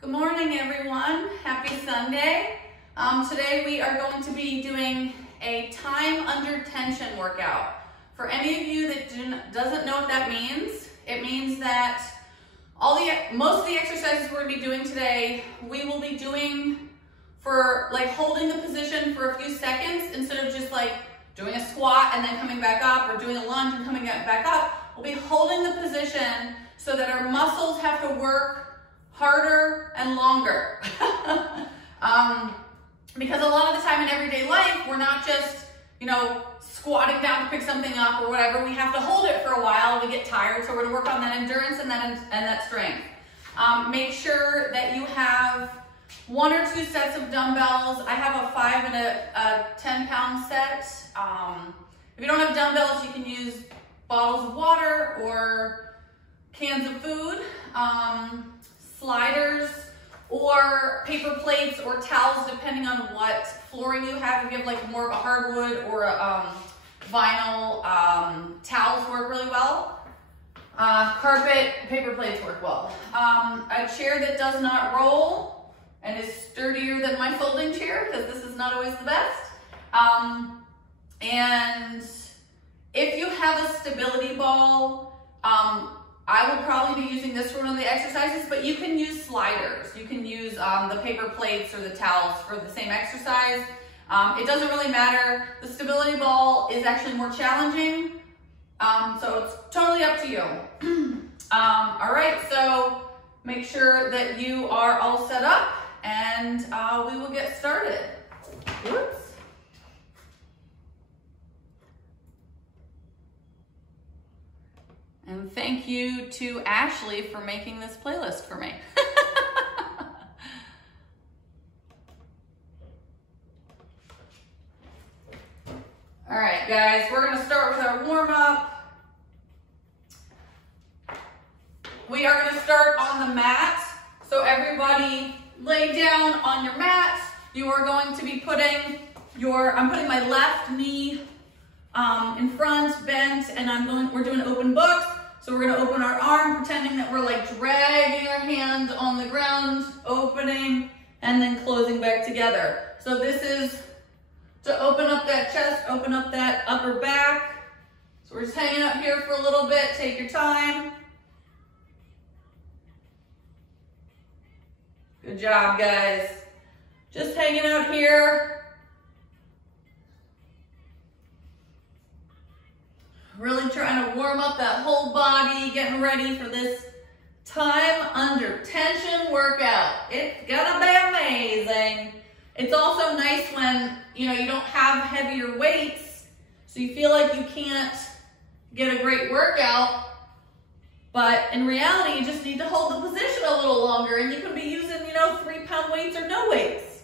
Good morning, everyone. Happy Sunday. Today we are going to be doing a time under tension workout. For any of you that doesn't know what that means, it means that most of the exercises we're going to be doing today, we will be doing for like holding the position for a few seconds instead of just like doing a squat and then coming back up, or doing a lunge and coming back up. We'll be holding the position so that our muscles have to work harder and longer. Because a lot of the time in everyday life, we're not just, squatting down to pick something up or whatever. We have to hold it for a while. We get tired, so we're gonna work on that endurance and that strength. Make sure that you have 1 or 2 sets of dumbbells. I have a 5 and a 10-pound set. If you don't have dumbbells, you can use bottles of water or cans of food, sliders, or paper plates or towels, depending on what flooring you have. If you have like more of a hardwood or a vinyl, towels work really well. Carpet, paper plates work well. A chair that does not roll and is sturdier than my folding chair, because this is not always the best. And if you have a stability ball, I will probably be using this for one of the exercises, but you can use sliders. You can use the paper plates or the towels for the same exercise. It doesn't really matter. The stability ball is actually more challenging, so it's totally up to you. All right, so make sure that you are all set up, and we will get started. Whoops. And thank you to Ashley for making this playlist for me. All right, guys, we're gonna start with our warm-up. We are gonna start on the mat. So everybody lay down on your mat. You are going to be putting I'm putting my left knee in front, bent, and we're doing open books. So we're gonna open our arm, pretending that we're like dragging our hand on the ground, opening, and then closing back together. So this is to open up that chest, open up that upper back. So we're just hanging out here for a little bit. Take your time. Good job, guys. Just hanging out here. Really trying to warm up that whole body, getting ready for this time under tension workout. It's gonna be amazing. It's also nice when, you don't have heavier weights, so you feel like you can't get a great workout, but in reality, you just need to hold the position a little longer, and you can be using, 3-pound weights or no weights.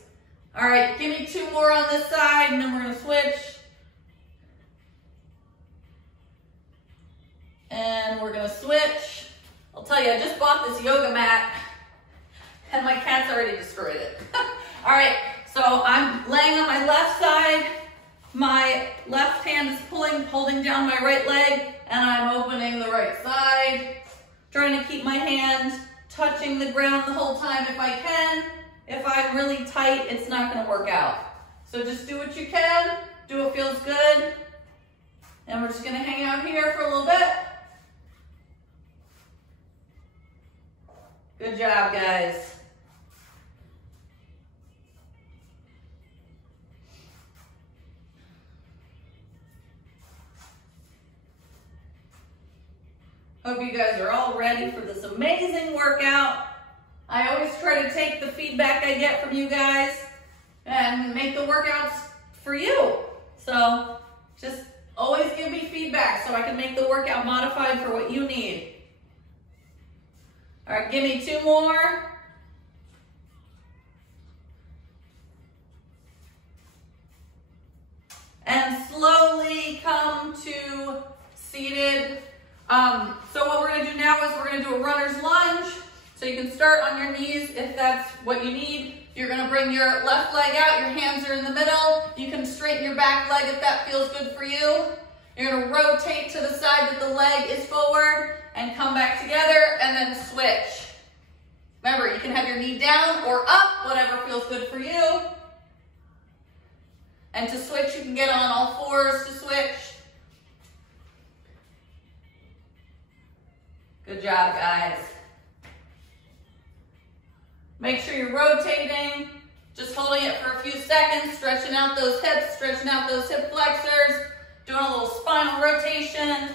All right, give me 2 more on this side, and then we're gonna switch. And we're gonna switch. I'll tell you, I just bought this yoga mat and my cat's already destroyed it. All right, so I'm laying on my left side. My left hand is holding down my right leg, and I'm opening the right side. Trying to keep my hand touching the ground the whole time if I can. If I'm really tight, it's not gonna work out. So just do what you can, do what feels good. And we're just gonna hang out here for a little bit. Good job, guys. Hope you guys are all ready for this amazing workout. I always try to take the feedback I get from you guys and make the workouts for you. So just always give me feedback so I can make the workout modified for what you need. All right, give me 2 more. And slowly come to seated. So what we're gonna do now is we're gonna do a runner's lunge. So you can start on your knees if that's what you need. You're gonna bring your left leg out, your hands are in the middle. You can straighten your back leg if that feels good for you. You're gonna rotate to the side that the leg is forward and come back together and then switch. Remember, You can have your knee down or up, whatever feels good for you. And to switch, you can get on all fours to switch. Good job, guys. Make sure you're rotating, just holding it for a few seconds, stretching out those hips, stretching out those hip flexors, doing a little spinal rotation.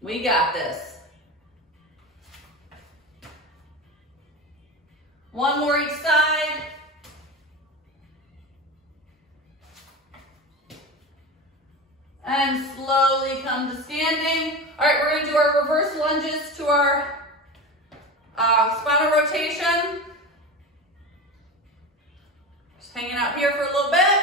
We got this. One more each side. And slowly come to standing. All right, we're gonna do our reverse lunges to our spinal rotation. Just hanging out here for a little bit.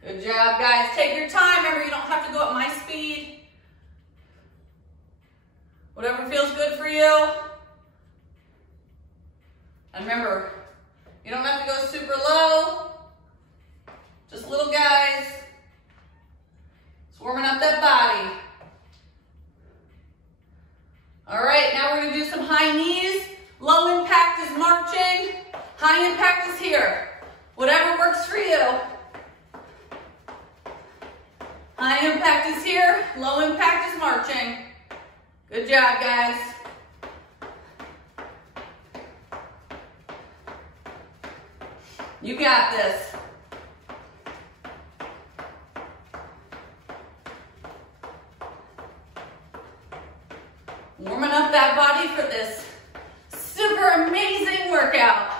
Good job, guys. Take your time. Remember, you don't have to go at my speed. Whatever feels good for you. And remember, you don't have to go super low. Just little guys. Just warming up that body. All right, now we're gonna do some high knees. Low impact is marching. High impact is here. Whatever works for you. High impact is here. Low impact is marching. Good job, guys. You got this. Warming up that body for this super amazing workout.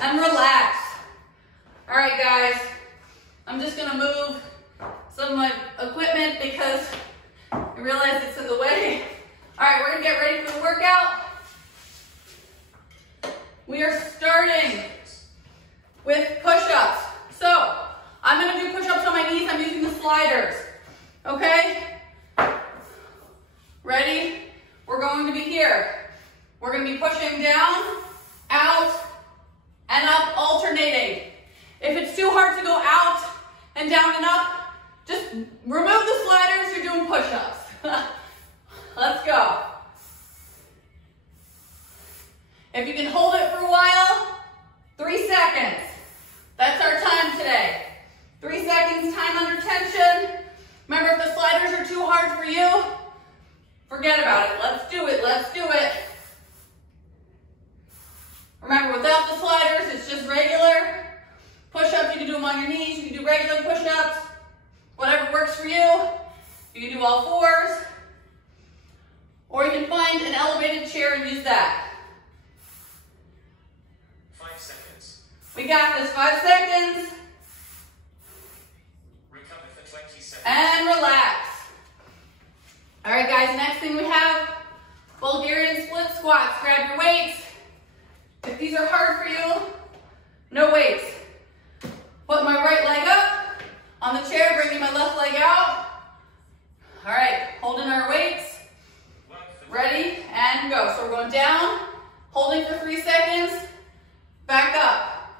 And relax. All right, guys, I'm just gonna move some of my equipment because I realize it's in the way. All right, we're gonna get ready for the workout. We are starting with push-ups. So I'm gonna do push-ups on my knees. I'm using the sliders, okay? Ready? We're going to be here. We're gonna be pushing down, out, and up, alternating. If it's too hard to go out and down and up, just remove the sliders, you're doing push-ups. Let's go. If you can hold it for a while, 3 seconds. That's our time today. 3 seconds, time under tension. Remember, if the sliders are too hard for you, forget about it. Let's do it, let's do it. Remember, without the sliders, it's just regular push-ups. You can do them on your knees. You can do regular push-ups. Whatever works for you. You can do all fours. Or you can find an elevated chair and use that. 5 seconds. We got this. 5 seconds. Recover for 20 seconds. And relax. All right, guys, next thing we have Bulgarian split squats. Grab your weights. If these are hard for you, no weights. Put my right leg up on the chair, bringing my left leg out. All right, holding our weights. Ready, and go. So we're going down, holding for 3 seconds, back up.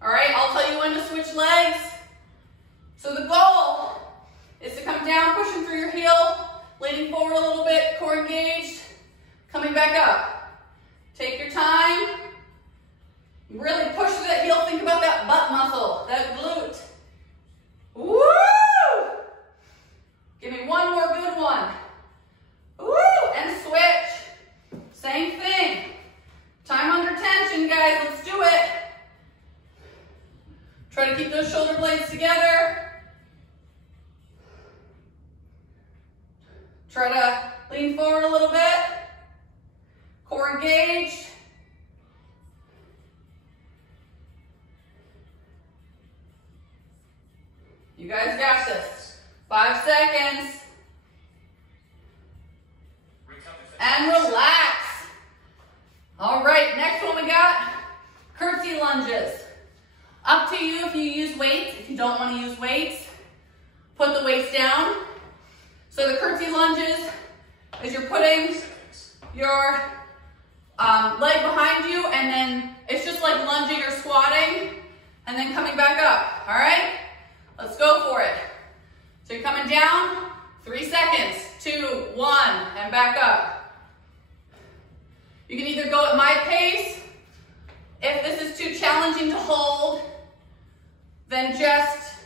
All right, I'll tell you when to switch legs. So the goal is to come down, pushing through your heel, leaning forward a little bit, core engaged, coming back up. Take your time. Really push through that heel. Think about that butt muscle, that glute. Woo! Give me one more good one. Woo! And switch. Same thing. Time under tension, guys. Let's do it. Try to keep those shoulder blades together. Try to lean forward a little bit. Core engaged. You guys got this. 5 seconds. And relax. All right, next one we got curtsy lunges. Up to to you if you use weights. If you don't want to use weights, put the weights down. So the curtsy lunges is you're putting your leg behind you, and then it's just like lunging or squatting and then coming back up. All right, let's go for it. So you're coming down, 3 seconds, 2, 1, and back up. You can either go at my pace. If this is too challenging to hold, then just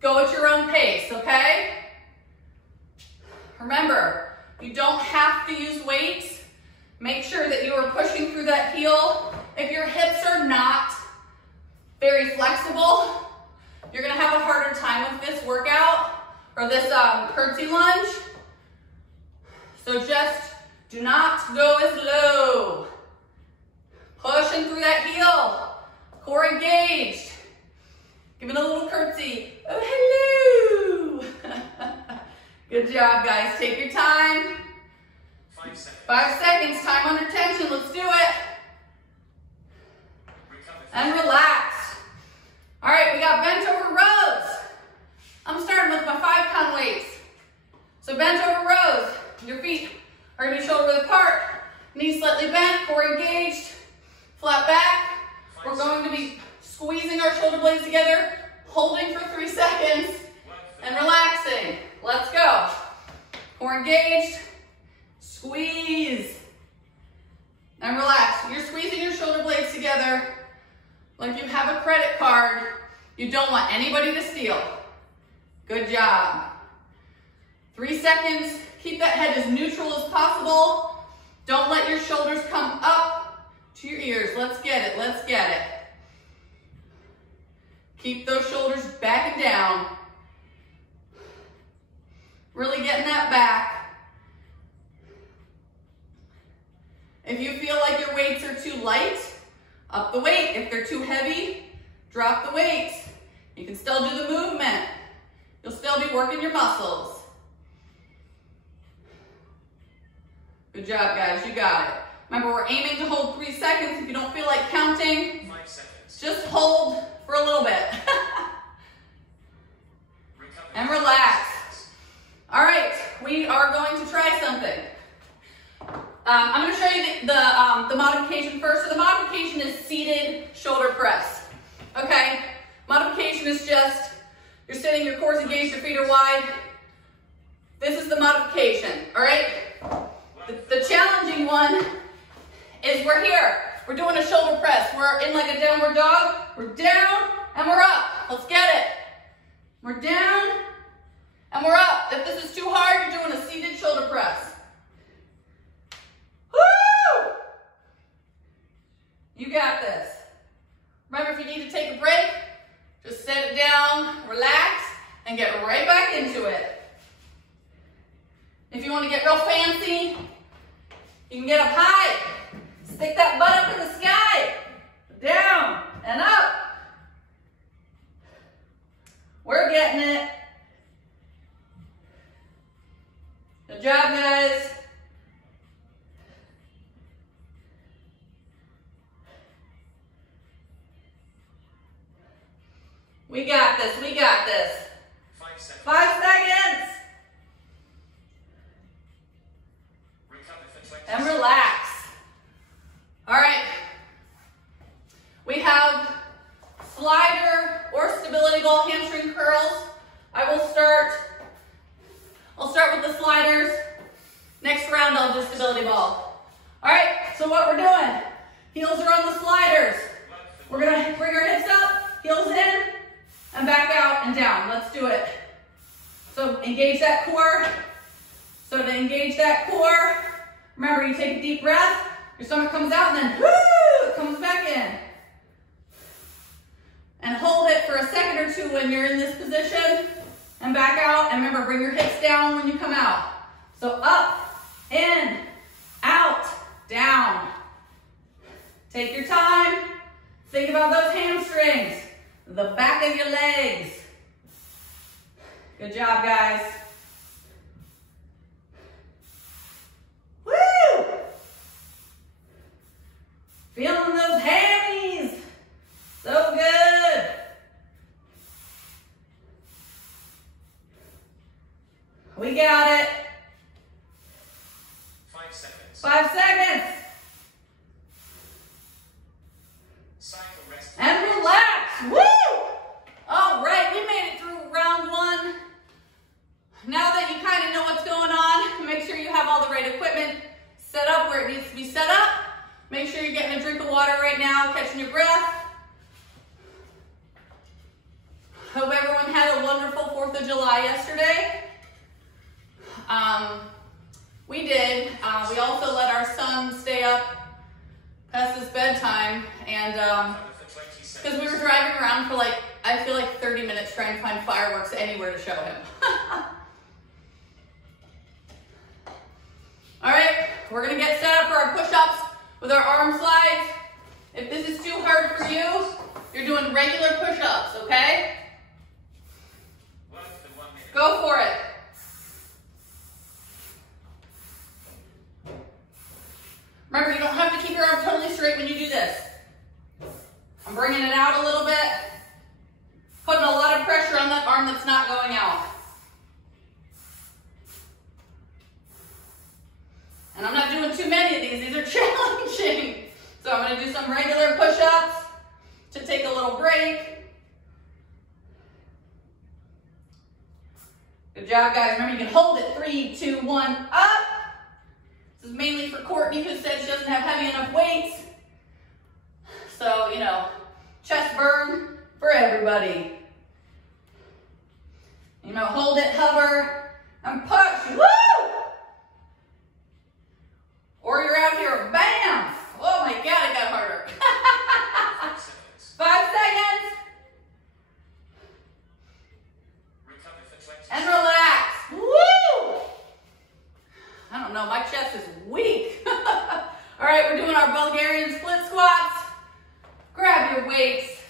go at your own pace, okay? Remember, you don't have to use weights. Make sure that you are pushing through that heel. If your hips are not very flexible, you're gonna have a harder time with this workout or this curtsy lunge. So just do not go as low. Pushing through that heel, core engaged. Give it a little curtsy. Oh, hello. Good job, guys. Take your time. 5 seconds. 5 seconds, time under tension. Let's do it. And relax. All right, we got bent over rows. I'm starting with my 5-pound weights. So bent over rows. Your feet are gonna be shoulder width apart, knees slightly bent, core engaged, flat back. We're going to be squeezing our shoulder blades together, holding for 3 seconds, and relaxing. Let's go. Core engaged, squeeze, and relax. You're squeezing your shoulder blades together like you have a credit card you don't want anybody to steal. Good job. 3 seconds. Keep that head as neutral as possible. Don't let your shoulders come up to your ears. Let's get it. Let's get it. Keep those shoulders back and down. Really getting that back. If you feel like your weights are too light, up the weight. If they're too heavy, drop the weights. You can still do the movement. You'll still be working your muscles. Good job, guys. You got it. Remember, we're aiming to hold 3 seconds. If you don't feel like counting, 5 seconds. just hold for a little bit. And relax. All right, we are going to try something. I'm going to show you the modification first. So the modification is seated shoulder press. Okay, modification is just, you're sitting, your core's engaged, your feet are wide. This is the modification, all right? The challenging one is we're here. We're doing a shoulder press. We're in like a downward dog. We're down and we're up. Let's get it. We're down and we're up. If this is too hard, you're doing a seated shoulder press. Woo! You got this. Remember, if you need to take a break, just set it down, relax, and get right back into it. If you want to get real fancy, you can get up high. Stick that butt up in the sky. Down and up. We're getting it. Good job, guys. We got this. We got this. 5 seconds. 5 seconds. Recover for 20 And relax. All right. We have slider or stability ball hamstring curls. I'll start with the sliders. Next round, I'll do stability ball. All right, so what we're doing, heels are on the sliders. We're gonna bring our hips up, heels in, and back out and down. Let's do it. So engage that core. So to engage that core, remember, you take a deep breath, your stomach comes out, and then whoo, it comes back in. And hold it for a second or two when you're in this position, and back out. And remember, bring your hips down when you come out. So up, in, out, down. Take your time. Think about those hamstrings, the back of your legs. Good job, guys. Woo! Feeling those hammies. So good. We got it. 5 seconds. 5 seconds. Cycle rest. And relax. Woo! All right, we made it through round 1. Now that you kind of know what's going on, make sure you have all the right equipment set up where it needs to be set up. Make sure you're getting a drink of water right now, catching your breath. Hope everyone had a wonderful 4th of July yesterday. We did. We also let our son stay up past his bedtime, and because we were driving around for like, I feel like 30 minutes trying to find fireworks anywhere to show him. All right, we're gonna get set up for our push-ups with our arm slides. If this is too hard for you, you're doing regular push-ups, okay? Go for it. Remember, you don't have to keep your arm totally straight when you do this. I'm bringing it out a little bit, putting a lot of pressure on that arm that's not going out. And I'm not doing too many of these. These are challenging. So I'm going to do some regular push-ups to take a little break. Good job, guys. Remember, you can hold it. 3, 2, 1, up. This is mainly for Courtney, who said she doesn't have heavy enough weights. So, you know, chest burn for everybody. You know, hold it, hover, and push. Woo! Or you're out here, bam! Oh my God, it got harder. 5 seconds. And relax. Woo! I don't know, my chest is weak. All right, we're doing our Bulgarian split squats. Grab your weights.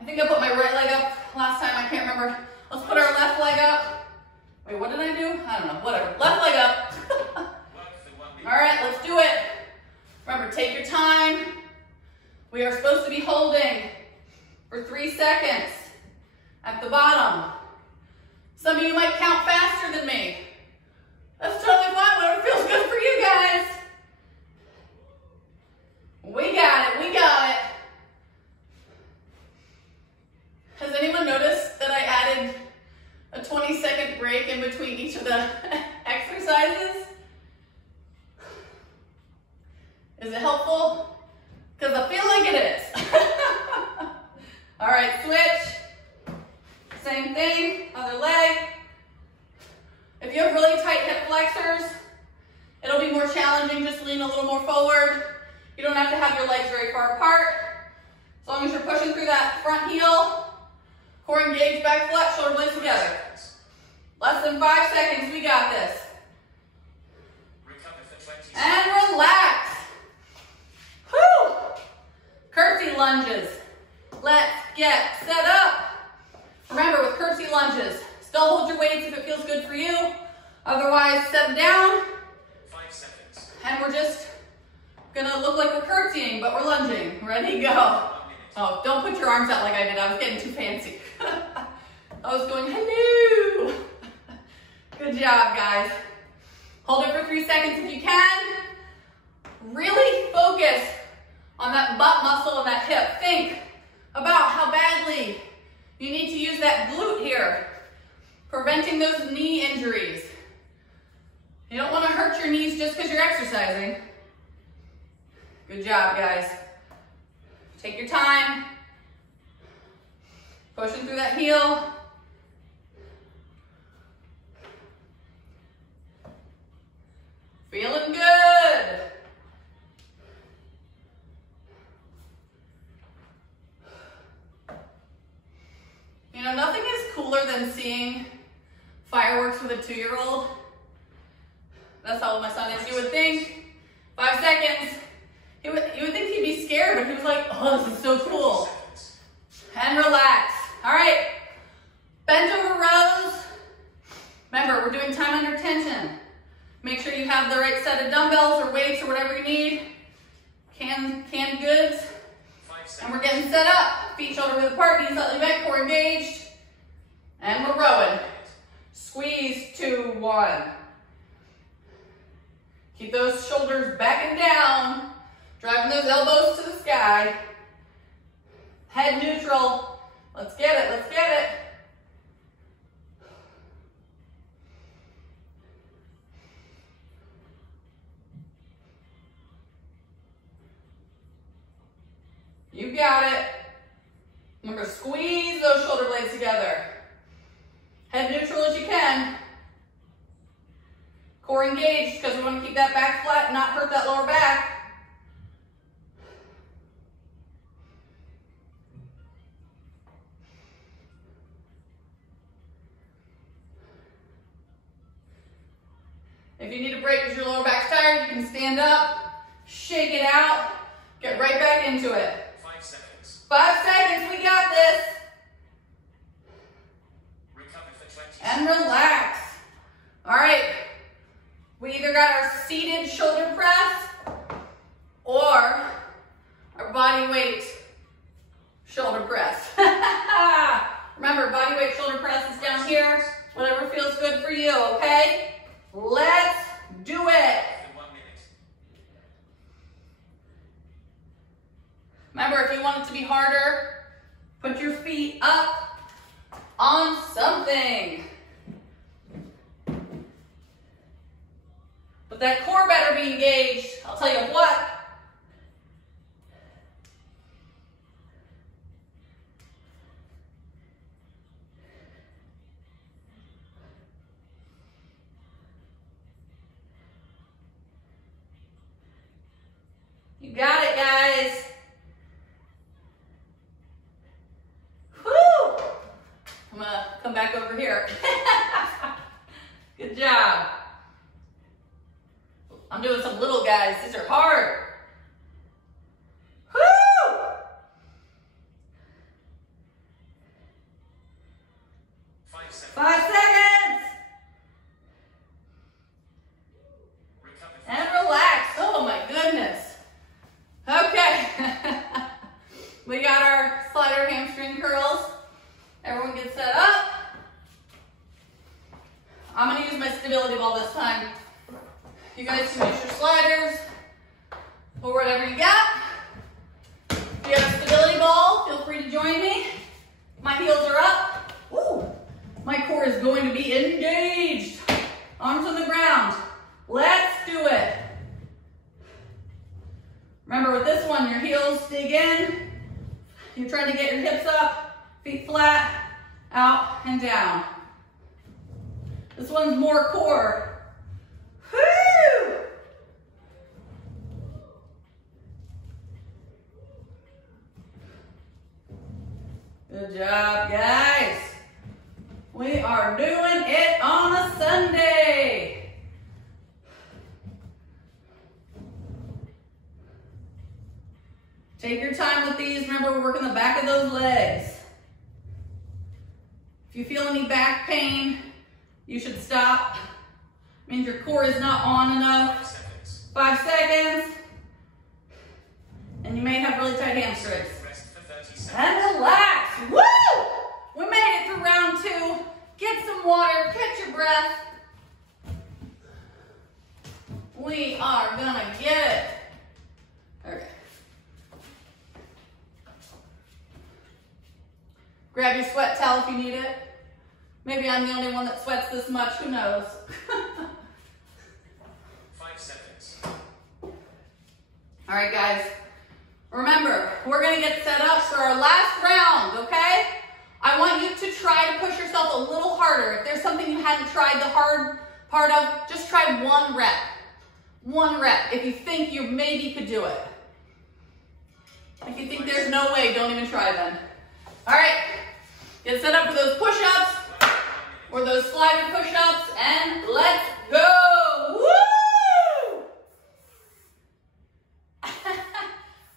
I think I put my right leg up last time, I can't remember. Let's put our left leg up. Wait, what did I do? I don't know, whatever. Left leg up. All right, let's do it. Remember, take your time. We are supposed to be holding for 3 seconds at the bottom. Some of you might count faster than me. That's totally fine, whatever feels good for you guys. We got it, we got it. Has anyone noticed that I added a 20-second break in between each of the exercises? Is it helpful? Because I feel like it is. All right, switch. Same thing, other leg. If you have really tight hip flexors, it'll be more challenging. Just lean a little more forward. You don't have to have your legs very far apart. As long as you're pushing through that front heel, core engaged, back flat, shoulder blades together. Less than 5 seconds, we got this. And relax. Whew. Curtsy lunges. Let's get set up. Remember, with curtsy lunges, still hold your weights if it feels good for you. Otherwise, set them down. 5 seconds. And we're just gonna look like we're curtsying, but we're lunging. Ready, go. Oh, don't put your arms out like I did. I was getting too fancy. I was going, hello. Good job, guys. Hold it for 3 seconds if you can. Really focus on that butt muscle and that hip. Think about how badly you need to use that glute here, preventing those knee injuries. You don't want to hurt your knees just because you're exercising. Good job, guys. Take your time. Pushing through that heel. Feeling good. You know, nothing is cooler than seeing fireworks with a 2-year-old. That's how old my son is. You would think 5 seconds. You would think he'd be scared, but he was like, oh, this is so cool. And relax. All right. Bent over rows. Remember, we're doing time under tension. Make sure you have the right set of dumbbells or weights or whatever you need. Canned goods. And we're getting set up. Feet shoulder width apart, knees slightly bent, core engaged. And we're rowing. Squeeze, 2, 1. Keep those shoulders back and down, driving those elbows to the sky. Head neutral. Let's get it, let's get it. You got it. Remember, squeeze those shoulder blades together. Head neutral as you can. Core engaged because we want to keep that back flat and not hurt that lower back. If you need a break because your lower back's tired, you can stand up, shake it out, get right back into it. 5 seconds. 5 seconds, we got this. Recover for 20 And seconds. relax. All right, we either got our seated shoulder press or our body weight shoulder press. Remember, body weight shoulder press is down here. Whatever feels good for you, okay? Let's do it. In 1 minute. Remember, if you want it to be harder, put your feet up on something. But that core better be engaged. I'll tell you what. You got it, guys. Woo! I'm gonna come back over here. Good job. I'm doing some little guys. These are hard. Woo! 5 seconds. 5 seconds. Recover for And relax. Oh my goodness. Okay. We got our slider hamstring curls. Everyone get set up. I'm gonna use my stability ball this time. You guys can use your sliders or whatever you got. If you have a stability ball, feel free to join me. My heels are up. Woo! My core is going to be engaged. Arms on the ground. Let's do it. Remember with this one, your heels dig in. You're trying to get your hips up, feet flat, out and down. This one's more core. Woo! Good job, guys. We are doing it on a Sunday. Take your time with these. Remember, we're working the back of those legs. If you feel any back pain, you should stop. Means your core is not on enough. 5 seconds. 5 seconds. And you may have really tight hamstrings. Rest for 30 seconds. And relax. Woo! We made it through round 2. Get some water, catch your breath. We are gonna get it. Okay. Grab your sweat towel if you need it. Maybe I'm the only one that sweats this much, who knows? 5 seconds. All right, guys. Remember, we're gonna get set up for our last round, okay? I want you to try to push yourself a little harder. If there's something you hadn't tried the hard part of, just try 1 rep. 1 rep. If you think you maybe could do it. If you think there's no way, don't even try then. All right, get set up for those push-ups or those slider push-ups, and let's go. Woo!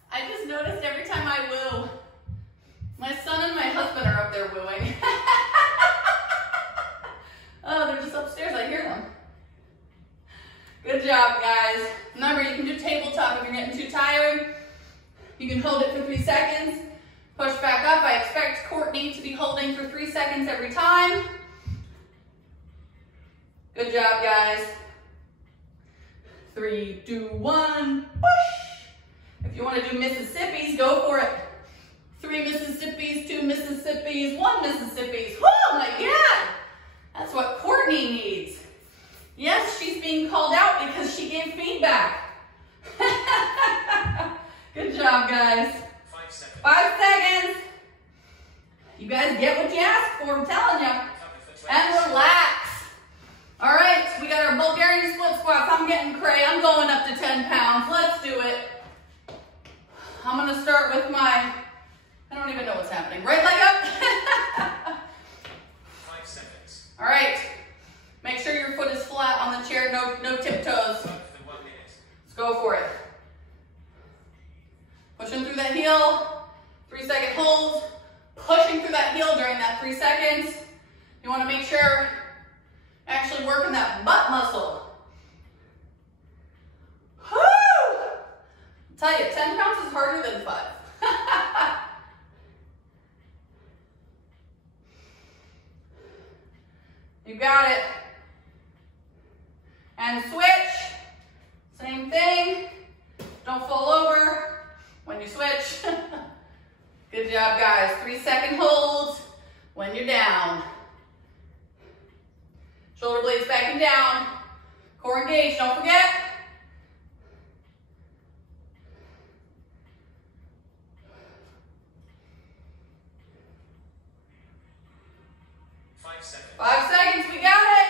I just noticed every time I woo, my son and my husband are up there wooing. Oh, they're just upstairs, I hear them. Good job, guys. Remember, you can do tabletop if you're getting too tired. You can hold it for 3 seconds. Push back up. I expect Courtney to be holding for 3 seconds every time. Good job, guys. 3, 2, 1, push. If you want to do Mississippi's, go for it. 3 Mississippis, 2 Mississippis, 1 Mississippi's. Oh my God. That's what Courtney needs. Yes, she's being called out because she gave feedback. Good job, guys. 5 seconds. 5 seconds. You guys get what you asked for, I'm telling you. Recover for 20 And relax. All right, we got our Bulgarian split squats. I'm getting cray. I'm going up to 10 pounds. Let's do it. I'm gonna start with my, I don't even know what's happening. Right leg up. 5 seconds. All right, make sure your foot is flat on the chair, no tiptoes. Work for 1 minute. Let's go for it. Pushing through that heel, 3-second holds. Pushing through that heel during that 3 seconds. You wanna make sure actually working that butt muscle. Woo! I'll tell you, 10 pounds is harder than 5. You got it. And switch. Same thing. Don't fall over when you switch. Good job, guys. 3-second holds when you're down. Shoulder blades back and down. Core engaged, don't forget. Five seconds. 5 seconds, we got it.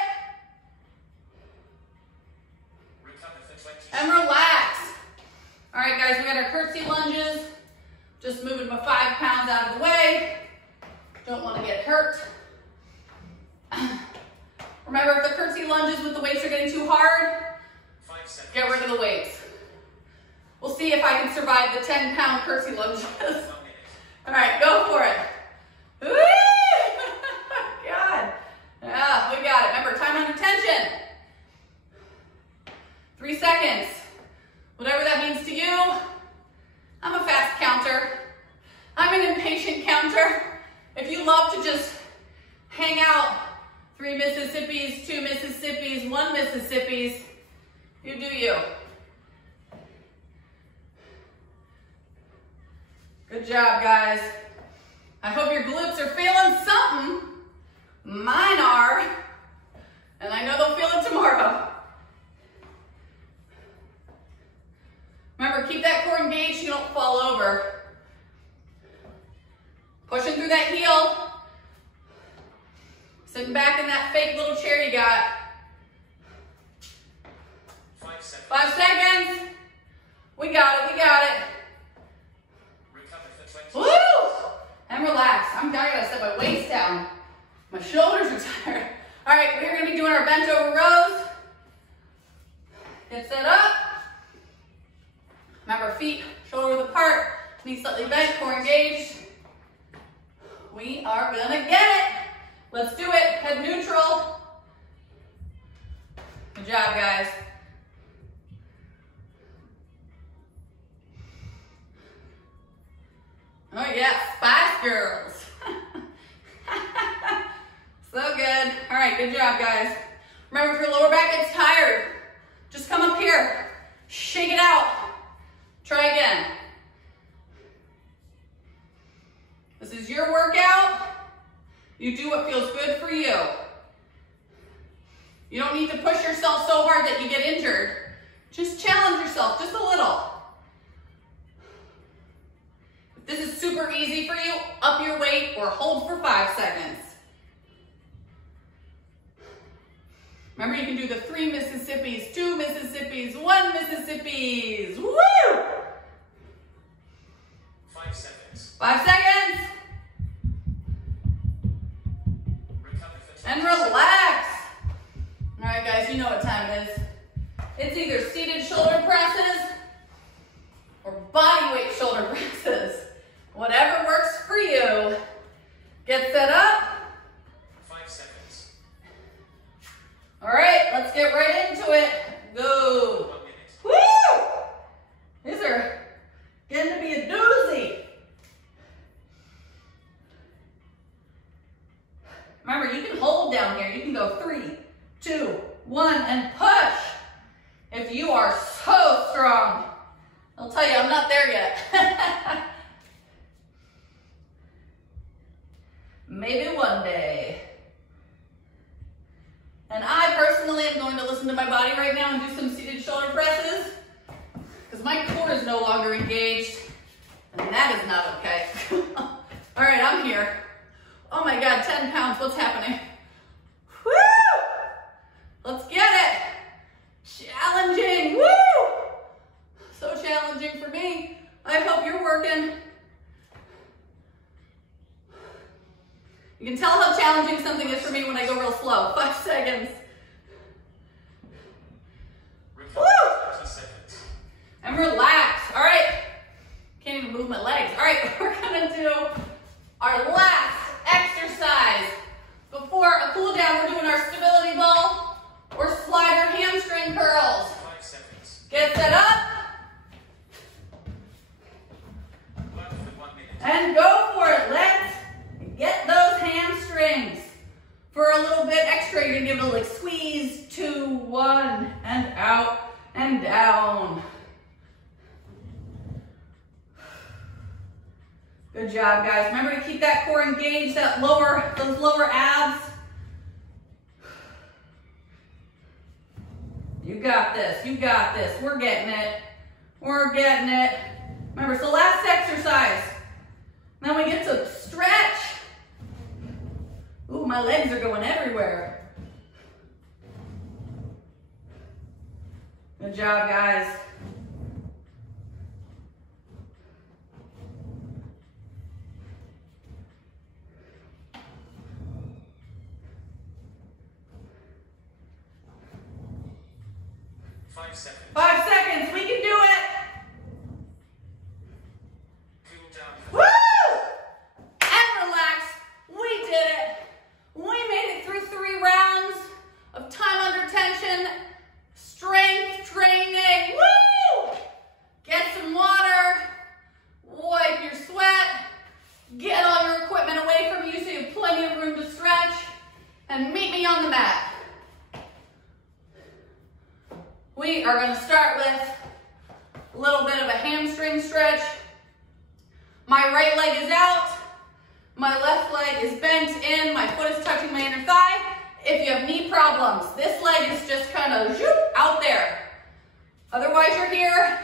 Recover for 20 And relax. All right, guys, we got our curtsy lunges. Just moving my 5 pounds out of the way. Don't want to get hurt. Remember, if the curtsy lunges with the weights are getting too hard, 5 seconds. get rid of the weights. We'll see if I can survive the 10-pound curtsy lunges. 1 minute. All right, go for it. Woo! God. Yeah, we got it. Remember, time under tension. 3 seconds. Whatever that means to you. I'm a fast counter. I'm an impatient counter. If you love to just hang out, 3 Mississippis, 2 Mississippis, 1 Mississippis, you do you. Good job, guys. I hope your glutes are feeling something. Mine are. And I know they'll feel it tomorrow. Remember, keep that core engaged so you don't fall over. Pushing through that heel. Sitting back in that fake little chair you got. 5 seconds. 5 seconds. We got it, we got it. Recover for 20 Woo! And relax. I gotta set my waist down. My shoulders are tired. All right, we're gonna be doing our bent over rows. Get set up. Remember, feet shoulder width apart, knees slightly bent, core engaged. We are gonna get it. Let's do it. Head neutral. Good job, guys. Oh yeah, Spice Girls. So good. All right, good job, guys. Remember, if your lower back gets tired, just come up here. Shake it out. Try again. This is your workout. You do what feels good for you. You don't need to push yourself so hard that you get injured. Just challenge yourself just a little. If this is super easy for you, up your weight or hold for 5 seconds. Remember, you can do the 3 Mississippis, 2 Mississippis, 1 Mississippis. Woo! 5 seconds. 5 seconds. Recover for 20 And relax. All right, guys, you know what time it is. It's either seated shoulder presses or body weight shoulder presses. Whatever works for you. Get set up. 5 seconds. All right, let's get right into it. Go. 1 minute. Woo! These are getting to be a doozy. Remember, you can hold down here. You can go 3, 2, 1, and push. If you are so strong, I'll tell you, I'm not there yet. Maybe one day. And I personally am going to listen to my body right now and do some seated shoulder presses because my core is no longer engaged, and that is not okay. All right, I'm here. Oh my God, 10 pounds, what's happening? Woo! Let's get it. Challenging, woo! So challenging for me. I hope you're working. You can tell how challenging something is for me when I go real slow. 5 seconds. Woo! And relax. All right. Can't even move my legs. All right, we're gonna do our last exercise. Before a cool down, we're doing our stability ball or slider hamstring curls. 5 seconds. Get set up. Left for 1 minute. And go for it. Let's get those hamstrings. For a little bit extra, you're gonna give it a like squeeze, 2, 1, and out and down. Good job, guys. Remember to keep that core engaged, those lower abs. You got this, you got this. We're getting it. We're getting it. Remember, it's the last exercise. Then we get to stretch. Ooh, my legs are going everywhere. Good job, guys. Seconds. 5 seconds, we can do it. Cool down. Woo! And relax. We did it. We made it through 3 rounds of time under tension, strength training. Woo! Get some water, wipe your sweat, get all your equipment away from you so you have plenty of room to stretch, and meet me on the mat. We are going to start with a little bit of a hamstring stretch. My right leg is out. My left leg is bent in. My foot is touching my inner thigh. If you have knee problems, this leg is just kind of out there. Otherwise, you're here.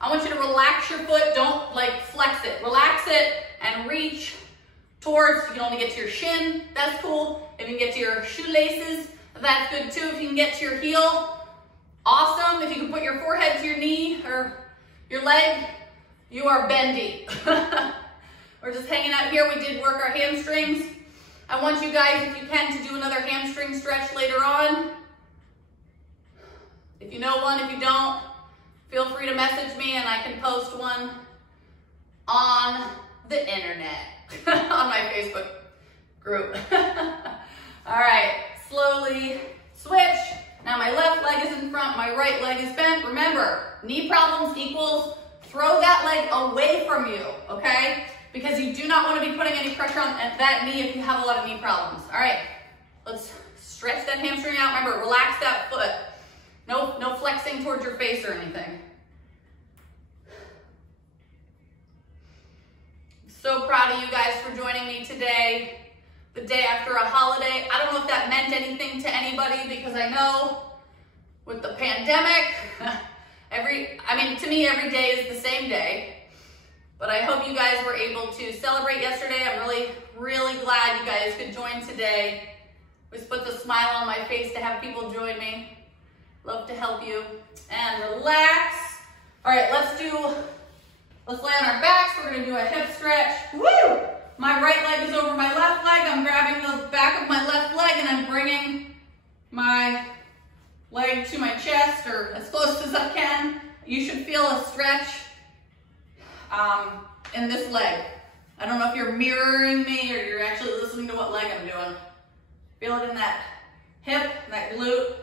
I want you to relax your foot. Don't like flex it. Relax it and reach towards. You can only get to your shin. That's cool. If you can get to your shoelaces, that's good too. If you can get to your heel, awesome. If you can put your forehead to your knee or your leg, you are bendy. We're just hanging out here. We did work our hamstrings. I want you guys, if you can, to do another hamstring stretch later on. If you know one, if you don't, feel free to message me and I can post one on the internet, on my Facebook group. All right, slowly switch. Now my left leg is in front, my right leg is bent. Remember, knee problems equals throw that leg away from you, okay? Because you do not want to be putting any pressure on that knee if you have a lot of knee problems. All right, let's stretch that hamstring out. Remember, relax that foot. No flexing towards your face or anything. So proud of you guys for joining me today, the day after a holiday. I don't know if that meant anything to anybody because I know with the pandemic, to me every day is the same day. But I hope you guys were able to celebrate yesterday. I'm really, really glad you guys could join today. This puts a smile on my face to have people join me. Love to help you. And relax. All right, let's lay on our backs. We're gonna do a hip stretch. Woo! My right leg is over my left leg. I'm grabbing the back of my left leg and I'm bringing my leg to my chest or as close as I can. You should feel a stretch in this leg. I don't know if you're mirroring me or you're actually listening to what leg I'm doing. Feel it in that hip, that glute.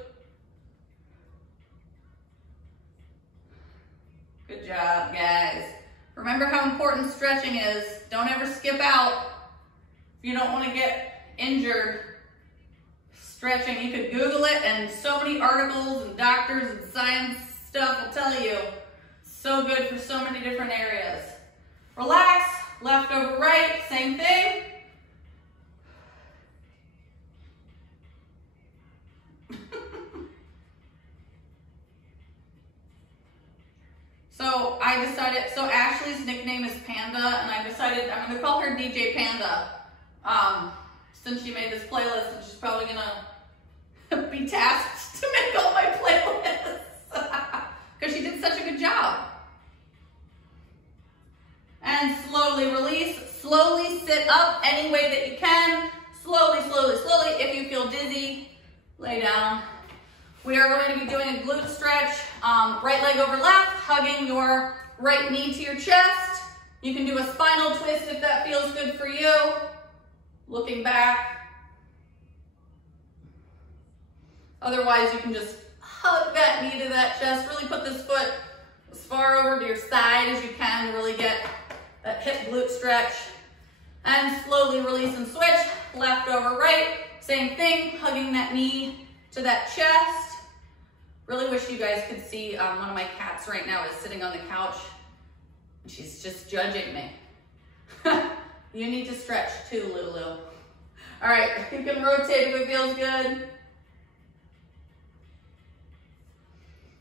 Good job, guys. Remember how important stretching is. Don't ever skip out. If you don't want to get injured, stretching. You could Google it, and so many articles and doctors and science stuff will tell you. So good for so many different areas. Relax, left over right, same thing. So I decided, so Ashley's nickname is Panda, and I decided I'm gonna call her DJ Panda. Since she made this playlist, and she's probably gonna be tasked to make all my playlists because she did such a good job. And slowly release, slowly sit up any way that you can. Slowly, slowly, slowly. If you feel dizzy, lay down. We are going to be doing a glute stretch, right leg over left, hugging your right knee to your chest. You can do a spinal twist if that feels good for you. Looking back. Otherwise, you can just hug that knee to that chest. Really put this foot as far over to your side as you can to really get that hip glute stretch. And slowly release and switch, left over right. Same thing, hugging that knee to that chest. Really wish you guys could see one of my cats right now is sitting on the couch. She's just judging me. You need to stretch too, Lulu. All right, you can rotate if it feels good.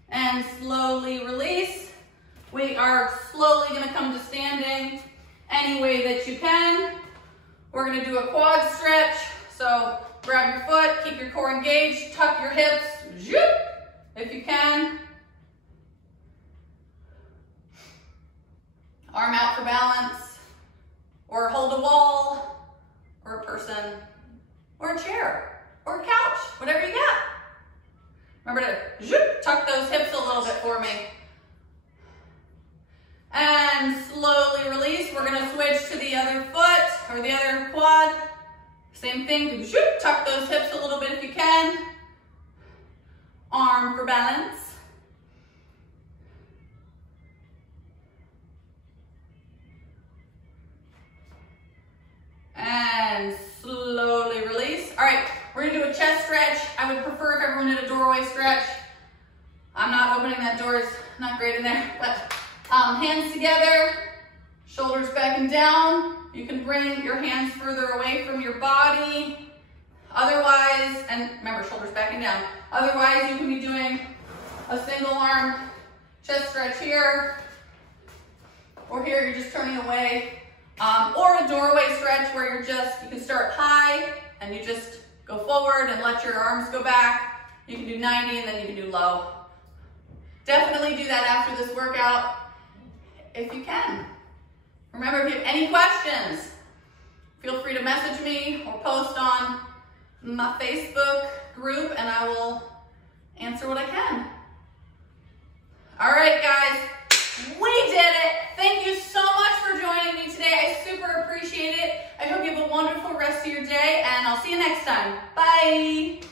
And slowly release. We are slowly gonna come to standing any way that you can. We're gonna do a quad stretch. So grab your foot, keep your core engaged, tuck your hips, zoop, if you can. Arm out for balance, or hold a wall, or a person, or a chair, or a couch, whatever you got. Remember to zoop, tuck those hips a little bit for me. And slowly release. We're gonna switch to the other foot, or the other quad. Same thing, zoop, tuck those hips a little bit if you can. Arm for balance. And slowly release. All right, we're gonna do a chest stretch. I would prefer if everyone did a doorway stretch. I'm not opening that door, it's not great in there, but hands together, shoulders back and down. You can bring your hands further away from your body. Otherwise, and remember, shoulders back and down. Otherwise, you can be doing a single arm chest stretch here, or here you're just turning away. Or a doorway stretch where you can start high and you just go forward and let your arms go back. You can do 90 and then you can do low. Definitely do that after this workout if you can. Remember, if you have any questions, feel free to message me or post on my Facebook group and I will answer what I can. All right, guys, we did it. Thank you so much for joining me today. I super appreciate it. I hope you have a wonderful rest of your day and I'll see you next time. Bye.